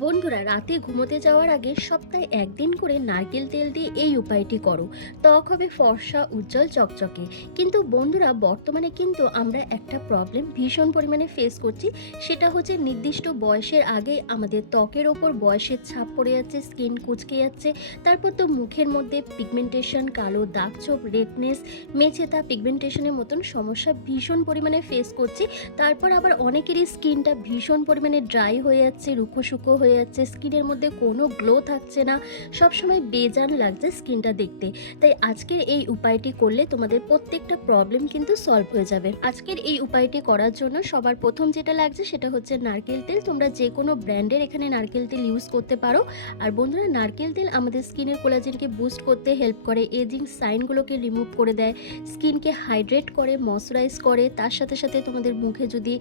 বন্ধুরা, রাতে ঘুমোতে যাওয়ার আগে সপ্তাহে একদিন করে নারকেল তেল দিয়ে এই উপায়টি করো। ত্বক হবে ফর্সা, উজ্জ্বল, চকচকে। কিন্তু বন্ধুরা, বর্তমানে কিন্তু আমরা একটা প্রবলেম ভীষণ পরিমাণে ফেস করছি। সেটা হচ্ছে নির্দিষ্ট বয়সের আগে আমাদের ত্বকের ওপর বয়সের ছাপ পড়ে যাচ্ছে স্কিন কুচকে যাচ্ছে। তারপর তো মুখের মধ্যে পিগমেন্টেশন কালো দাগ ছোপ রেডনেস মেছেতা পিগমেন্টেশনের মতন সমস্যা ভীষণ পরিমাণে ফেস করছি। তারপর আবার অনেকেরই স্কিনটা ভীষণ পরিমাণে ড্রাই হয়ে যাচ্ছে রুখো শুকো হয়ে যাচ্ছে, স্কিনের মধ্যে কোনো গ্লো থাকছে না, সবসময় বেজান লাগছে স্কিনটা দেখতে। তাই আজকের এই উপায়টি করলে তোমাদের প্রত্যেকটা প্রবলেম কিন্তু সলভ হয়ে যাবে। আজকের এই উপায়টি করার জন্য সবার প্রথম যেটা লাগছে সেটা হচ্ছে নারকেল তেল। তোমরা যে কোনো ব্র্যান্ডের এখানে নারকেল তেল ইউজ করতে পারো। আর বন্ধুরা, নারকেল তেল আমাদের স্কিনের কোলাজেনকে বুস্ট করতে হেল্প করে এজিং সাইনগুলোকে রিমুভ করে দেয়, স্কিনকে হাইড্রেট করে ময়শ্চারাইজ করে। তার সাথে সাথে তোমাদের মুখে যদি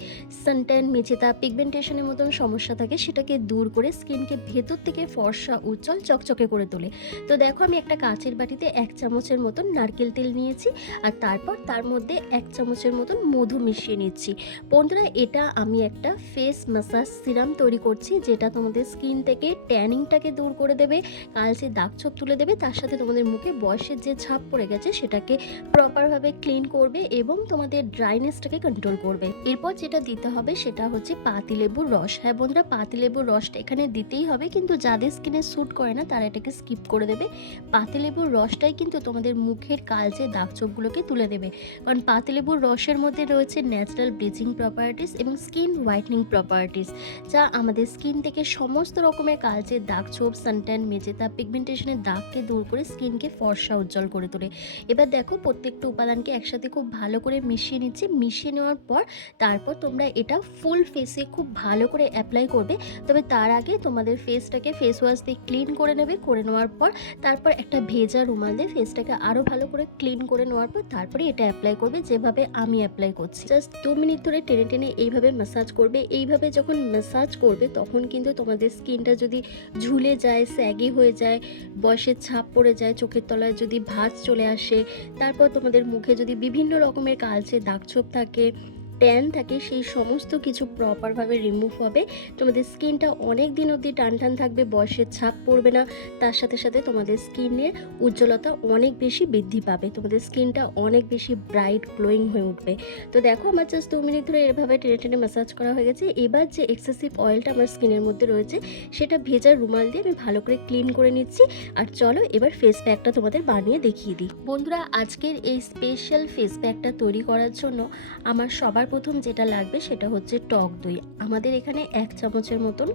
সানট্যান মেচেতা পিগমেন্টেশনের মতন সমস্যা থাকে, সেটাকে দূর করে স্কিনকে ভেতর থেকে ফর্সা, উজ্জ্বল, চকচকে করে তোলে। তো দেখো আমি একটা কাঁচের বাটিতে এক চামচের মতন নারকেল তেল নিয়েছি আর তারপর তার মধ্যে এক চামচের মতন মধু মিশিয়ে নিচ্ছি। বন্ধুরা, এটা আমি একটা ফেস ম্যাসাজ সিরাম তৈরি করছি যেটা তোমাদের স্কিন থেকে ট্যানিংটাকে দূর করে দেবে কালচে দাগ ছোপ তুলে দেবে তার সাথে তোমাদের মুখে বয়সের যে ছাপ পড়ে গেছে সেটাকে প্রপারভাবে ক্লিন করবে এবং তোমাদের ড্রাইনেসটাকে কন্ট্রোল করবে। এরপর যেটা দিতে হবে সেটা হচ্ছে পাতিলেবুর রস। হ্যাঁ বন্ধুরা, পাতিলেবুর রসটা এখানে দিতেই হবে, কিন্তু যাদের স্কিনে স্যুট করে না, তারা এটাকে স্কিপ করে দেবে। পাতিলেবুর রসটাই কিন্তু তোমাদের মুখের কালচে দাগ ছোপগুলোকে তুলে দেবে। কারণ পাতিলেবুর রসের মধ্যে রয়েছে ন্যাচারাল ব্লিচিং প্রপার্টিস এবং স্কিন হোয়াইটনিং প্রপার্টিস যা আমাদের স্কিন থেকে সমস্ত রকমের কালচে দাগ ছোপ সানট্যান মেজেতা পিগমেন্টেশনের দাগকে দূর করে স্কিনকে ফর্সা উজ্জ্বল করে তোলে। এবার দেখো প্রত্যেকটা উপাদানকে একসাথে খুব ভালো করে মিশিয়ে নিচ্ছি। মিশিয়ে নেওয়ার পর তারপর তোমরা এটা ফুল ফেসে খুব ভালো করে অ্যাপ্লাই করবে। তবে তার আগে তোমাদের ফেসটাকে ফেস ওয়াশ দিয়ে ক্লিন করে নেবে, করে নেওয়ার পর তারপর একটা ভেজা রুমাল দিয়ে ফেসটাকে আরও ভালো করে ক্লিন করে নেওয়ার পর তারপরে এটা অ্যাপ্লাই করবে যেভাবে আমি অ্যাপ্লাই করছি। জাস্ট দু মিনিট ধরে টেনে টেনে এইভাবে ম্যাসাজ করবে। এইভাবে যখন ম্যাসাজ করবে তখন কিন্তু তোমাদের স্কিনটা যদি ঝুলে যায় স্যাগি হয়ে যায়, বয়সের ছাপ পড়ে যায়, চোখের তলায় যদি ভাঁজ চলে আসে, তারপর তোমাদের মুখে যদি বিভিন্ন রকমের কালচে দাগছোপ থাকে ট্যান থাকে, সেই সমস্ত কিছু প্রপারভাবে রিমুভ হবে। তোমাদের স্কিনটা অনেক দিন অবধি টান টান থাকবে, বয়সের ছাপ পড়বে না। তার সাথে সাথে তোমাদের স্কিনের উজ্জ্বলতা অনেক বেশি বৃদ্ধি পাবে। তোমাদের স্কিনটা অনেক বেশি ব্রাইট গ্লোয়িং হয়ে উঠবে। তো দেখো, আমার জাস্ট দু মিনিট ধরে এভাবে টেনে টেনে ম্যাসাজ করা হয়ে গেছে। এবার যে এক্সেসিভ অয়েলটা আমার স্কিনের মধ্যে রয়েছে, সেটা ভেজা রুমাল দিয়ে আমি ভালো করে ক্লিন করে নিচ্ছি। আর চলো, এবার ফেস প্যাকটা তোমাদের বানিয়ে দেখিয়ে দিই। বন্ধুরা, আজকের এই স্পেশাল ফেস প্যাকটা তৈরি করার জন্য আমার সবার প্রথম যেটা লাগবে সেটা হচ্ছে টক দই। আমাদের এখানে এক চামচের মতন,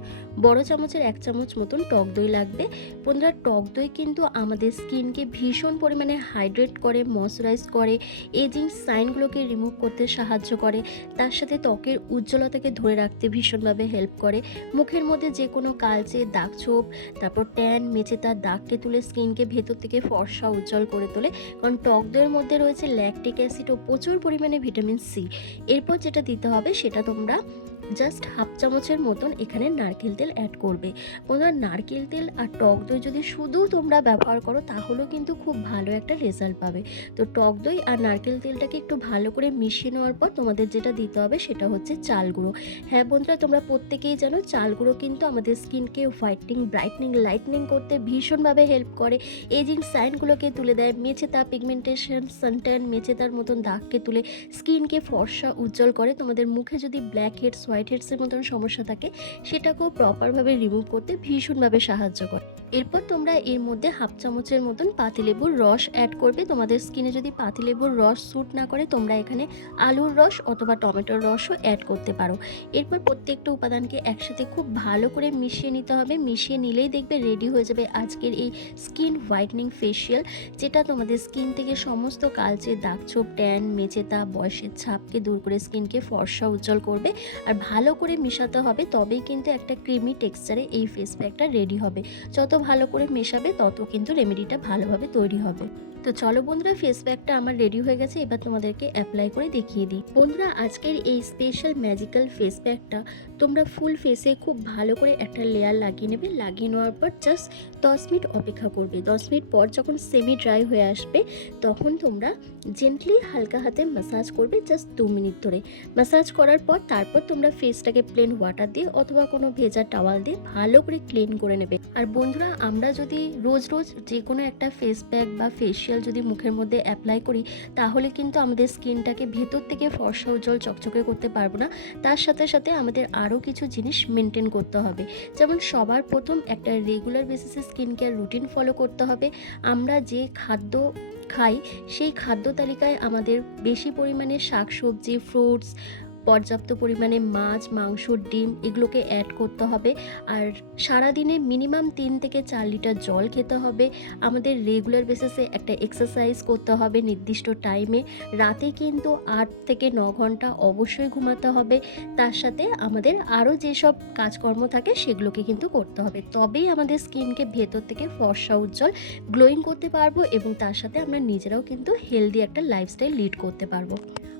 বড় চামচের এক চামচ মতন টক দই লাগবে। বন্ধুরা, টক দই কিন্তু আমাদের স্কিনকে ভীষণ পরিমাণে হাইড্রেট করে, ময়শ্চারাইজ করে এজিং সাইনগুলোকে রিমুভ করতে সাহায্য করে, তার সাথে ত্বকের উজ্জ্বলতাকে ধরে রাখতে ভীষণভাবে হেল্প করে। মুখের মধ্যে যে কোনো কালচে দাগ ছোপ, তারপর ট্যান মেচে তার দাগকে তুলে স্কিনকে ভেতর থেকে ফর্সা উজ্জ্বল করে তোলে। কারণ টক দইয়ের মধ্যে রয়েছে ল্যাকটিক অ্যাসিড ও প্রচুর পরিমাণে ভিটামিন সি। এরপর যেটা দিতে হবে সেটা তোমরা জাস্ট হাফ চামচের মতন এখানে নারকেল তেল অ্যাড করবে। বন্ধুরা নারকেল তেল আর টক দই যদি শুধু তোমরা ব্যবহার করো, তাহলেও কিন্তু খুব ভালো একটা রেজাল্ট পাবে। তো টক দই আর নারকেল তেলটাকে একটু ভালো করে মিশিয়ে নেওয়ার পর তোমাদের যেটা দিতে হবে সেটা হচ্ছে চাল গুঁড়ো। হ্যাঁ বন্ধুরা, তোমরা প্রত্যেকেই জানো চাল গুঁড়ো কিন্তু আমাদের স্কিনকে হোয়াইটনিং, ব্রাইটনিং লাইটনিং করতে ভীষণভাবে হেল্প করে। এজিং সাইনগুলোকে তুলে দেয় মেছেতা পিগমেন্টেশন সানট্যান মেছেতার মতন দাগকে তুলে স্কিনকে ফর্সা, উজ্জ্বল করে। তোমাদের মুখে যদি ব্ল্যাক হেডস হোয়াইট হেডসের মতন সমস্যা থাকে, সেটাকেও প্রপারভাবে রিমুভ করতে ভীষণভাবে সাহায্য করে। এরপর তোমরা এর মধ্যে হাফ চামচের মতন পাতিলেবুর রস অ্যাড করবে। তোমাদের স্কিনে যদি পাতিলেবুর রস স্যুট না করে, তোমরা এখানে আলুর রস অথবা টমেটোর রসও অ্যাড করতে পারো। এরপর প্রত্যেকটা উপাদানকে একসাথে খুব ভালো করে মিশিয়ে নিতে হবে। মিশিয়ে নিলেই দেখবে রেডি হয়ে যাবে আজকের এই স্কিন হোয়াইটনিং ফেসিয়াল যেটা তোমাদের স্কিন থেকে সমস্ত কালচে দাগ ছোপ ট্যান মেচেতা, বয়সের ছাপকে দূর করে স্কিনকে ফর্সা উজ্জ্বল করবে। আর ভালো করে মেশাতে হবে, তবেই কিন্তু একটা ক্রিমি টেক্সচারে এই ফেস প্যাকটা রেডি হবে। যত ভালো করে মেশাবে, তত কিন্তু রেমেডিটা ভালোভাবে তৈরি হবে। তো চলো বন্ধুরা ফেস প্যাকটা আমার রেডি হয়ে গেছে, এবার তোমাদেরকে অ্যাপ্লাই করে দেখিয়ে দিই। বন্ধুরা, আজকের এই স্পেশাল ম্যাজিক্যাল ফেস প্যাকটা তোমরা ফুল ফেসে খুব ভালো করে একটা লেয়ার লাগিয়ে নেবে, লাগিয়ে নেওয়ার পর জাস্ট দশ মিনিট অপেক্ষা করবে। দশ মিনিট পর যখন সেমি ড্রাই হয়ে আসবে, তখন তোমরা জেন্টলি হালকা হাতে ম্যাসাজ করবে জাস্ট দু মিনিট ধরে। ম্যাসাজ করার পর তারপর তোমরা ফেসটাকে প্লেন ওয়াটার দিয়ে অথবা কোনো ভেজা টাওয়াল দিয়ে ভালো করে ক্লিন করে নেবে। আর বন্ধুরা, আমরা যদি রোজ রোজ যে কোনো একটা ফেস প্যাক বা ফেসিয়াল যদি মুখের মধ্যে অ্যাপ্লাই করি, তাহলে কিন্তু আমাদের স্কিনটাকে ভেতর থেকে ফর্সা উজ্জ্বল চকচকে করতে পারব না। তার সাথে সাথে আমাদের আরও কিছু জিনিস মেনটেন করতে হবে। যেমন সবার প্রথম একটা রেগুলার বেসিসে স্কিন কেয়ার রুটিন ফলো করতে হবে। আমরা যে খাদ্য খাই, সেই খাদ্য তালিকায় আমাদের বেশি পরিমাণে শাকসবজি ফ্রুটস পর্যাপ্ত পরিমাণে মাছ, মাংস, ডিম এগুলোকে অ্যাড করতে হবে। আর সারাদিনে মিনিমাম তিন থেকে চার লিটার জল খেতে হবে। আমাদের রেগুলার বেসিসে একটা এক্সারসাইজ করতে হবে নির্দিষ্ট টাইমে রাতে কিন্তু আট থেকে ন ঘণ্টা অবশ্যই ঘুমাতে হবে। তার সাথে আমাদের আরও যেসব কাজকর্ম থাকে সেগুলোকে কিন্তু করতে হবে। তবেই আমাদের স্কিনকে ভেতর থেকে ফর্সা, উজ্জ্বল গ্লোয়িং করতে পারব এবং তার সাথে আমরা নিজেরাও কিন্তু হেলদি একটা লাইফস্টাইল লিড করতে পারব।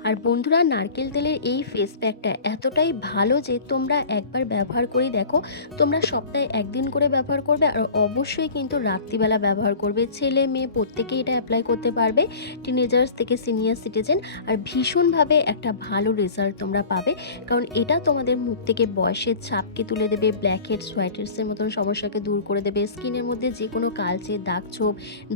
আর বন্ধুরা, নারকেল তেলের এই ফেস প্যাকটা এতটাই ভালো যে তোমরা একবার ব্যবহার করে দেখো। তোমরা সপ্তাহে একদিন করে ব্যবহার করবে আর অবশ্যই কিন্তু রাত্রিবেলা ব্যবহার করবে। ছেলে, মেয়ে প্রত্যেকেই এটা অ্যাপ্লাই করতে পারবে টিনেজার্স থেকে সিনিয়র সিটিজেন আর ভীষণভাবে একটা ভালো রেজাল্ট তোমরা পাবে। কারণ এটা তোমাদের মুখ থেকে বয়সের ছাপকে তুলে দেবে ব্ল্যাক হেডস হোয়াইট হেডসের মতন সমস্যাকে দূর করে দেবে। স্কিনের মধ্যে যে কোনো কালচে দাগ ছোপ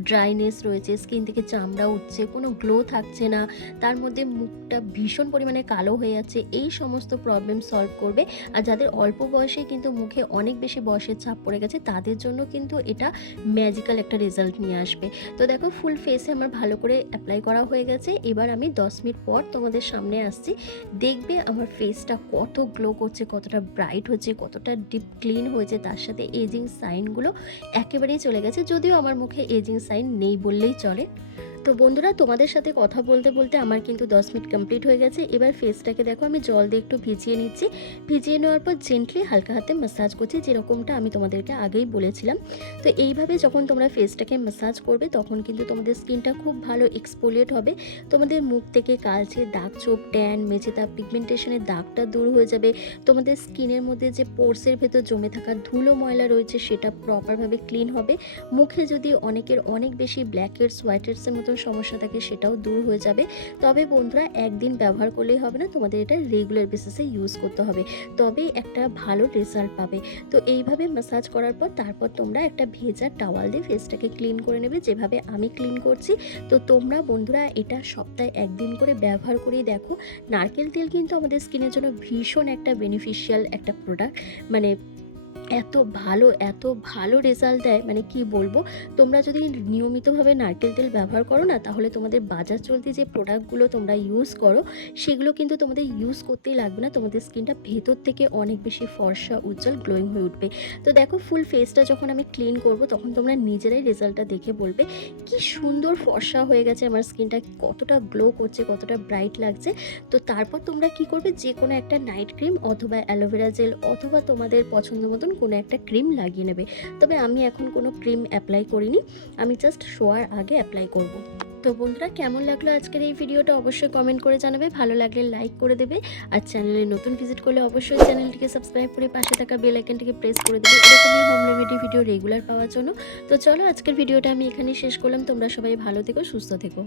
ড্রাইনেস রয়েছে স্কিন থেকে চামড়া উঠছে, কোনো গ্লো থাকছে না। তার মধ্যে মুখটা ভীষণ পরিমাণে কালো হয়ে যাচ্ছে এই সমস্ত প্রবলেম সলভ করবে। আর যাদের অল্প বয়সে কিন্তু মুখে অনেক বেশি বয়সের ছাপ পড়ে গেছে, তাদের জন্য কিন্তু এটা ম্যাজিক্যাল একটা রেজাল্ট নিয়ে আসবে। তো দেখো ফুল ফেসে আমার ভালো করে অ্যাপ্লাই করা হয়ে গেছে। এবার আমি দশ মিনিট পর তোমাদের সামনে আসছি। দেখবে আমার ফেসটা কত গ্লো করছে, কতটা ব্রাইট হচ্ছে, কতটা ডিপ ক্লিন হয়েছে। তার সাথে এজিং সাইনগুলো একেবারেই চলে গেছে। যদিও আমার মুখে এজিং সাইন নেই বললেই চলে। তো বন্ধুরা, তোমাদের সাথে কথা বলতে বলতে আমার কিন্তু দশ মিনিট কমপ্লিট হয়ে গেছে। এবার ফেসটাকে দেখো, আমি জল দিয়ে একটু ভিজিয়ে নিচ্ছি। ভিজিয়ে নেওয়ার পর জেন্টলি হালকা হাতে ম্যাসাজ করছি, যেরকমটা আমি তোমাদেরকে আগেই বলেছিলাম। তো এইভাবে যখন তোমরা ফেসটাকে ম্যাসাজ করবে, তখন কিন্তু তোমাদের স্কিনটা খুব ভালো এক্সপোলিয়েট হবে। তোমাদের মুখ থেকে কালচে দাগ চোখ ট্যান মেচে তাপ পিগমেন্টেশনের দাগটা দূর হয়ে যাবে। তোমাদের স্কিনের মধ্যে যে পোর্সের ভেতর জমে থাকা ধুলো ময়লা রয়েছে, সেটা প্রপারভাবে ক্লিন হবে। মুখে যদি অনেকের অনেক বেশি ব্ল্যাক হেডস হোয়াইট হেডসের মতন সমস্যা থাকে সেটাও দূর হয়ে যাবে। তবে বন্ধুরা, একদিন ব্যবহার করলেই হবে না, তোমাদের এটা রেগুলার বেসিসে ইউজ করতে হবে। তবেই একটা ভালো রেজাল্ট পাবে। তো এইভাবে ম্যাসাজ করার পর তারপর তোমরা একটা ভেজা টাওয়াল দিয়ে ফেসটাকে ক্লিন করে নেবে, যেভাবে আমি ক্লিন করছি। তো তোমরা বন্ধুরা, এটা সপ্তাহে একদিন করে ব্যবহার করেই দেখো। নারকেল তেল কিন্তু আমাদের স্কিনের জন্য ভীষণ একটা বেনিফিশিয়াল একটা প্রোডাক্ট মানে এত ভালো এত ভালো রেজাল্ট দেয় মানে কি বলব? তোমরা যদি নিয়মিতভাবে নারকেল তেল ব্যবহার করো না, তাহলে তোমাদের বাজার চলতি যে প্রোডাক্টগুলো তোমরা ইউজ করো, সেগুলো কিন্তু তোমাদের ইউজ করতেই লাগবে না। তোমাদের স্কিনটা ভেতর থেকে অনেক বেশি ফর্সা, উজ্জ্বল গ্লোয়িং হয়ে উঠবে। তো দেখো ফুল ফেসটা যখন আমি ক্লিন করব, তখন তোমরা নিজেরাই রেজাল্টটা দেখে বলবে, কি সুন্দর ফর্সা হয়ে গেছে আমার স্কিনটা কতটা গ্লো করছে, কতটা ব্রাইট লাগছে। তো তারপর তোমরা কি করবে? যে কোনো একটা নাইট ক্রিম অথবা অ্যালোভেরা জেল অথবা তোমাদের পছন্দ মতন কোনো একটা ক্রিম লাগিয়ে নেবে। তবে আমি এখন কোনো ক্রিম অ্যাপ্লাই করিনি, আমি জাস্ট শোয়ার আগে অ্যাপ্লাই করব। তো বন্ধুরা, কেমন লাগল আজকের এই ভিডিওটা অবশ্যই কমেন্ট করে জানাবে। ভালো লাগলে লাইক করে দেবে। আর চ্যানেলে নতুন ভিজিট করলে অবশ্যই চ্যানেলটিকে সাবস্ক্রাইব করে পাশে থাকা বেল আইকনটিকে প্রেস করে দেবে। এরকমই হোম রেমেডি ভিডিও রেগুলার পাওয়ার জন্য। তো চলো, আজকের ভিডিওটা আমি এখানেই শেষ করলাম। তোমরা সবাই ভালো থেকো, সুস্থ থেকো।